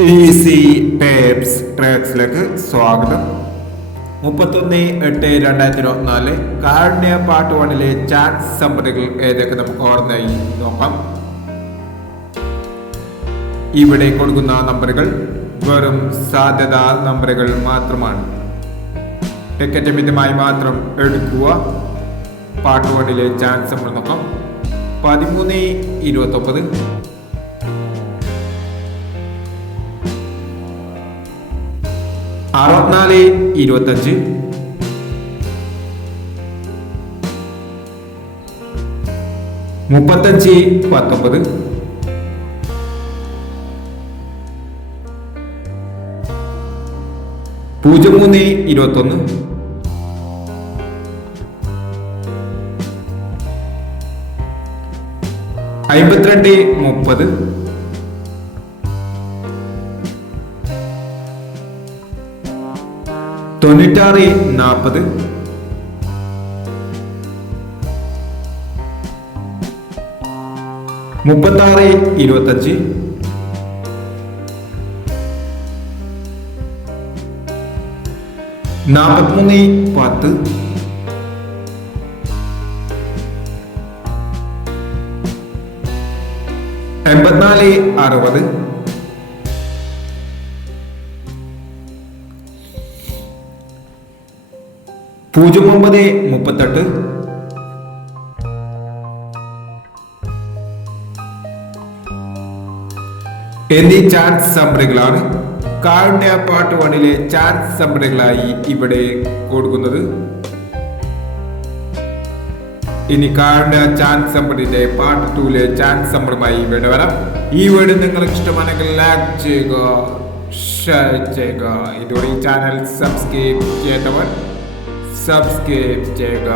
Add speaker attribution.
Speaker 1: Easy tapes ട്രാക്സിലേക്ക് സ്വാഗതം. മുപ്പത്തൊന്ന് എട്ട് രണ്ടായിരത്തി ഇരുപത്തിനാല് കാരുണ്യ പാർട്ട് വണ്ണിലെ ചാറ്റ് സമ്പതികൾ ഏതൊക്കെ നമുക്ക് ഓർമ്മയായി നോക്കാം. ഇവിടെ കൊടുക്കുന്ന നമ്പറുകൾ വെറും സാധ്യത നമ്പറുകൾ മാത്രമാണ്. ടിക്കറ്റ് മിതമായി മാത്രം എടുക്കുക. പാർട്ട് വണ്ണിലെ ചാൻസ് നമ്മൾ നോക്കാം. പതിമൂന്ന് ഇരുപത്തൊമ്പത് അറുപത്തിനാല് ഇരുപത്തഞ്ച് മുപ്പത്തഞ്ച് പത്തൊമ്പത്. പൂജ്യം മൂന്ന് ഇരുപത്തൊന്ന്. അമ്പത്തിരണ്ട് മുപ്പത്. തൊണ്ണൂറ്റാറ് നാൽപ്പത് മുപ്പത്താറ് ഇരുപത്തഞ്ച്. നാൽപ്പത്തിമൂന്ന് പത്ത്. എൺപത്തിനാല് അറുപത്. പൂജ്യം ഒമ്പത് മുപ്പത്തെട്ട്. എന്നീ ചാൻസ് സമ്പറികളാണ് കാരുണ്യ പാർട്ട് വണ്ണിലെ ചാൻസ് സമ്പറികളായി ഇവിടെ കൊടുക്കുന്നത്. ഇനി കാരുണ്യ ചാൻസ് സമ്പറിന്റെ പാർട്ട് ടൂലെ ചാൻസ് സമ്പറുമായി ഇവിടെ വരാം. ഈ വീഡിയോ നിങ്ങൾക്ക് ഇഷ്ടമാണെങ്കിൽ ലൈക്ക് ചെയ്യുക ഷെയർ ചെയ്യുക. ഇതോടെ ഈ ചാനൽ സബ്സ്ക്രൈബ് ചെയ്തവർ സബ്സ്ക്രൈബ് ചെയ്യുക.